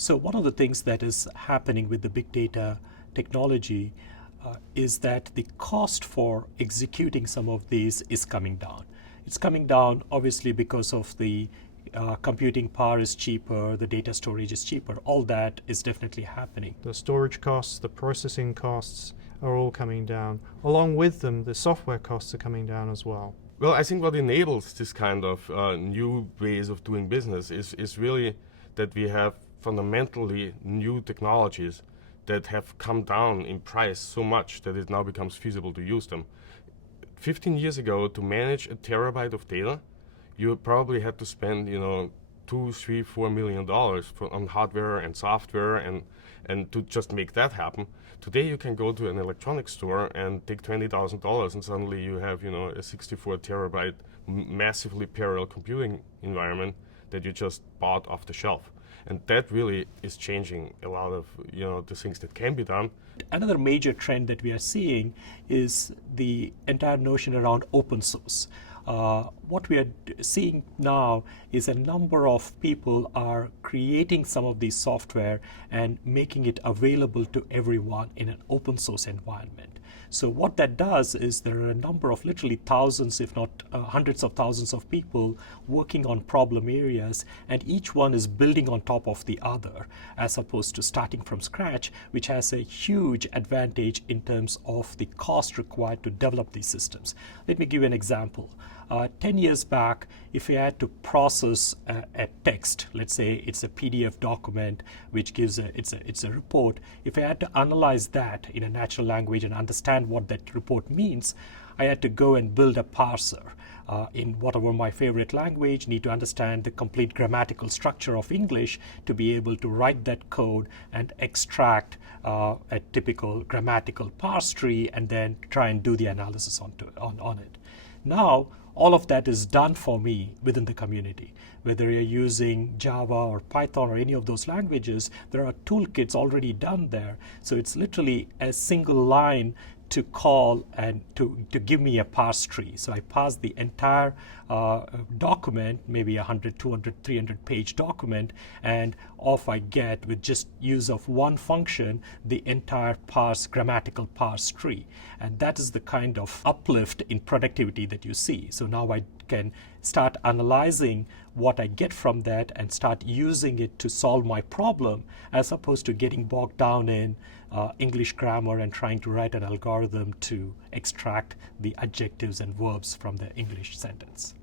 So one of the things that is happening with the big data technology is that the cost for executing some of these is coming down. It's coming down obviously because of the computing power is cheaper, the data storage is cheaper. All that is definitely happening. The storage costs, the processing costs are all coming down. Along with them, the software costs are coming down as well. Well, I think what enables this kind of new ways of doing business is really that we have fundamentally new technologies that have come down in price so much that it now becomes feasible to use them. 15 years ago, to manage a terabyte of data, you probably had to spend, $2, $3, $4 million on hardware and software and to just make that happen. Today you can go to an electronics store and take $20,000 and suddenly you have, a 64 terabyte massively parallel computing environment that you just bought off the shelf. And that really is changing a lot of, the things that can be done. Another major trend that we are seeing is the entire notion around open source. What we are seeing now is a number of people are creating some of these software and making it available to everyone in an open source environment. So what that does is there are a number of literally thousands, if not hundreds of thousands of people working on problem areas, and each one is building on top of the other, as opposed to starting from scratch, which has a huge advantage in terms of the cost required to develop these systems. Let me give you an example. 10 years back, if you had to process a text, let's say it's a PDF document which gives it's a report, if I had to analyze that in a natural language and understand what that report means, I had to go and build a parser in whatever my favorite language, need to understand the complete grammatical structure of English to be able to write that code and extract a typical grammatical parse tree and then try and do the analysis on it. Now, all of that is done for me within the community. Whether you're using Java or Python or any of those languages, there are toolkits already done there. So it's literally a single line to call and to give me a parse tree. So I parse the entire document, maybe 100, 200, 300 page document, and off I get with just use of one function, the entire grammatical parse tree. And that is the kind of uplift in productivity that you see. So now I can start analyzing what I get from that and start using it to solve my problem, as opposed to getting bogged down in English grammar and trying to write an algorithm to extract the adjectives and verbs from the English sentence.